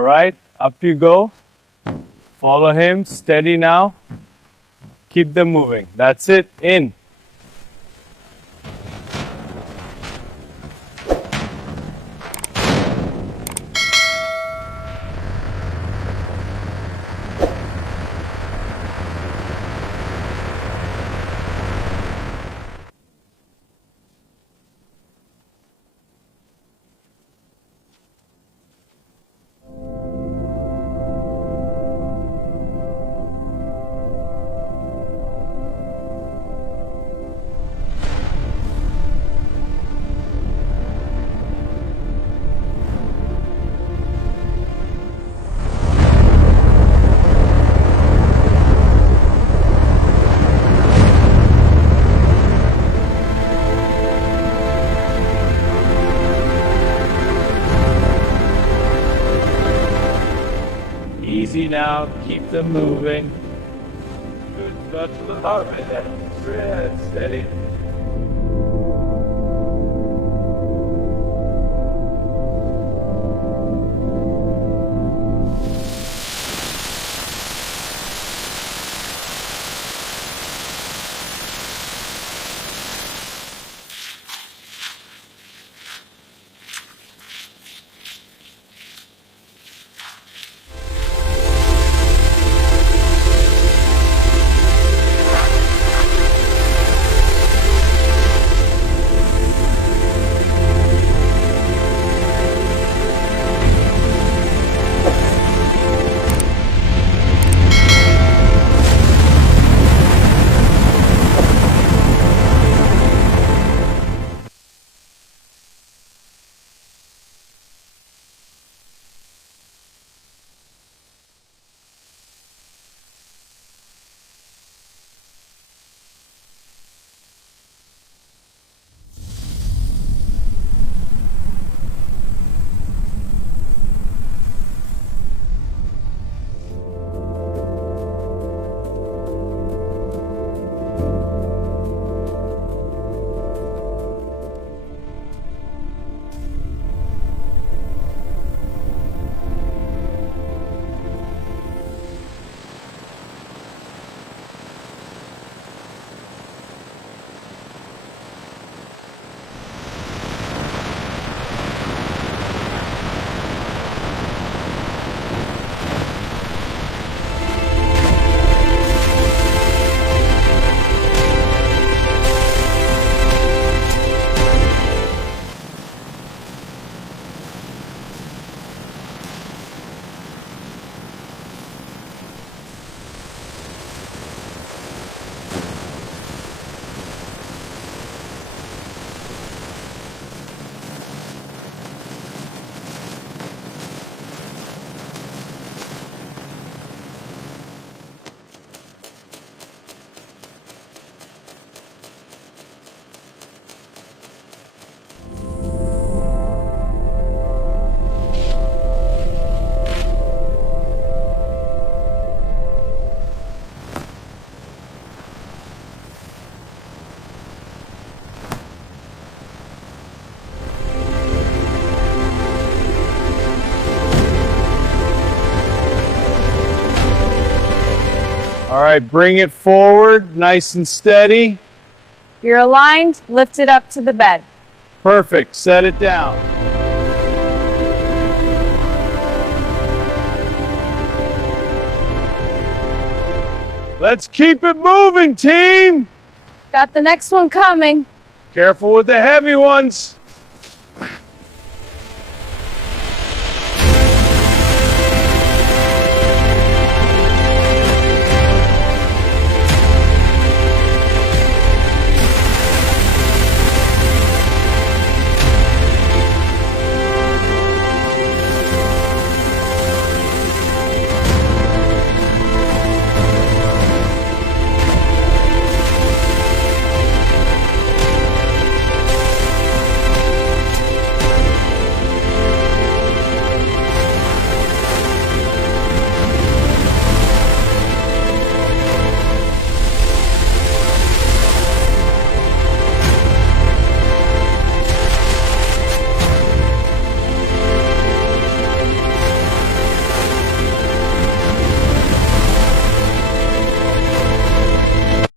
All right, up you go. Follow him, steady now. Keep them moving. That's it, in. Easy now, keep them moving. Good, not to the heart right there. Steady. All right, bring it forward, nice and steady. You're aligned, lift it up to the bed. Perfect, set it down. Let's keep it moving, team. Got the next one coming. Careful with the heavy ones.